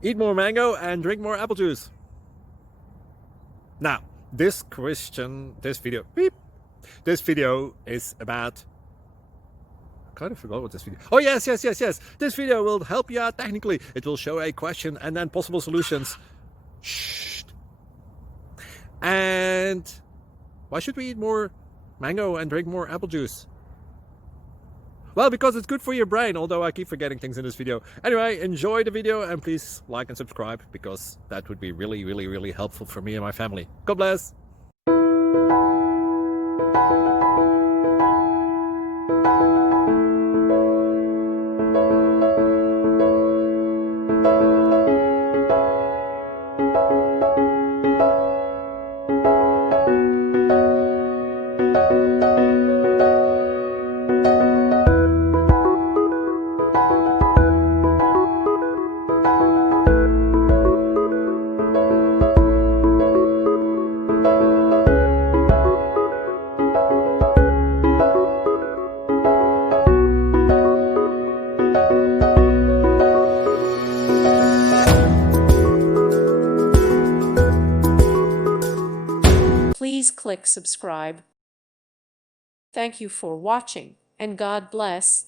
Eat more mango and drink more apple juice. Now, this video is about, I kind of forgot what this video. Oh, yes. This video will help you out technically. It will show a question and then possible solutions. Shh. And why should we eat more mango and drink more apple juice? Well, because it's good for your brain, although I keep forgetting things in this video. Anyway, enjoy the video and please like and subscribe, because that would be really helpful for me and my family. God bless! Please click subscribe. Thank you for watching, and God bless.